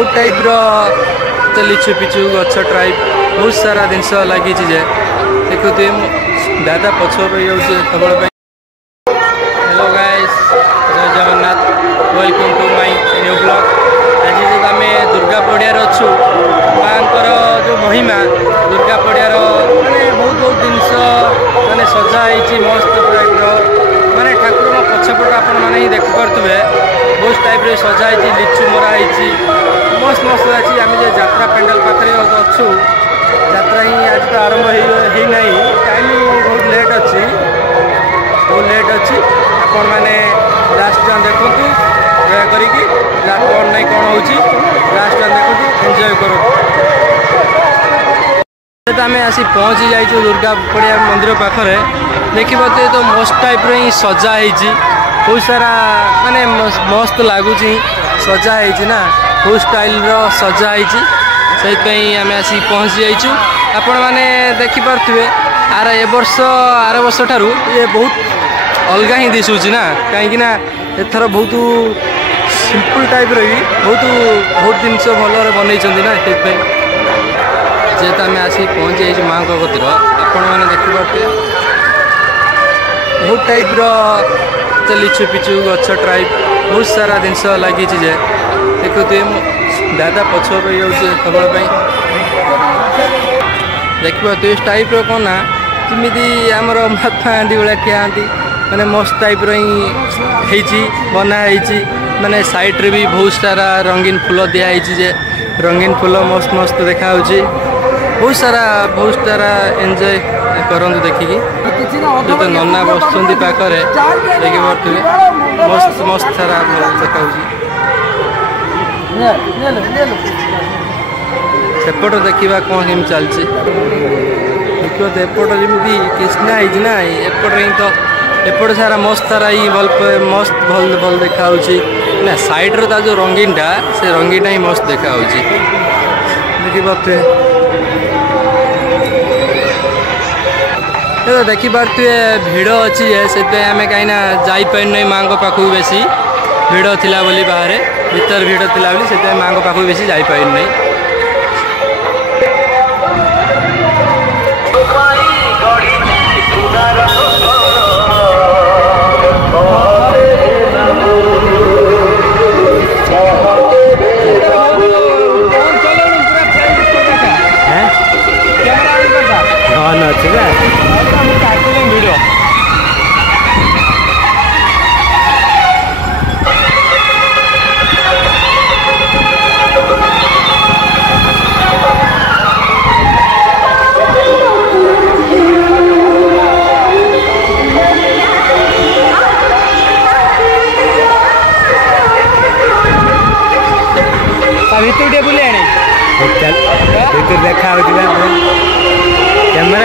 बहुत टाइप लिचु पिचु गछ टाइप बहुत सारा जिनस लगी देखु दादा पछ खबर। हेलो गाइस, जय Jagannath, welcome to my new blog. आज जो आम दुर्गा पड़ियार अच्छु माँकर जो महिमा दुर्गा पड़ियार माने बहुत बहुत जिनस माने सजाई मस्त टाइप माने ठाकुर पछपट आपण मैंने देखिपे बहुत टाइप सजाई लिचु मराई मस्त मस्त अच्छी। आम जो यात्रा पेंडाल पाखे अच्छु यात्रा ही आज तो आरंभ ही नहीं, टाइम बहुत लेट अच्छी बहुत लेट अच्छी। आपण मैंने लास्ट टाइम देखु दया करी कौन नहीं कौन हो लास्ट टाइम देखु एंजॉय करो। आम आसी पहुँची जाइए दुर्गा पड़िया मंदिर पाखे देखिए तो मस्त टाइप ही सजाई बहुत सारा माने मस्त लगुच सजाई ना बहुत स्टाइल सजाई से आम आसी पहुँची जाइए। आपण मैंने देखिपे आर ए वर्ष आर वर्ष ठारू ये बहुत अलग ही दिशुच ना कहीं एथर बहुत सिंपल टाइप रही बहुत बहुत जिनस भल बनई ना से जेहेतु आम आसी पहुँची जाइए माँ को कतिर आपण मैंने देखिपे बहुत टाइप लिचु पिचु गछ टाइप बहुत सारा जिनस लगी देखु दादा पछ खबर देखिए तो इस टाइप कौन ना जमी आमर महात्मा गांधी भाया ठिया मैंने मस्त टाइप रही बनाई माने साइड रे भी बहुत सारा रंगीन फूल दिखाई रंगीन फूल मस्त मस्त देखा बहुत सारा एंजॉय करंतु देखिकी जो तो नन्ना बसुँच पाखे देखिए मस्त मस्त सारा देखा सेपट देखा कौन केम चलती देखो तो एपट जमी कृष्णा ना एपट ही तो एपट सारा मस्त सारा ही भल मस्त भल भल देखा ना साइड रो जो रंगीन टा से रंगीन ही मस्त देखा देखिए तो देखिपे भिड़ अच्छी से आम कहीं जापारे माँ को पाखक बेसी भिड़ थिला बोली बाहर भीतर भिड़ थिला बोली से माँ को पाखक बेसी जापारे नहीं। भीतर बुले देखा कैमरा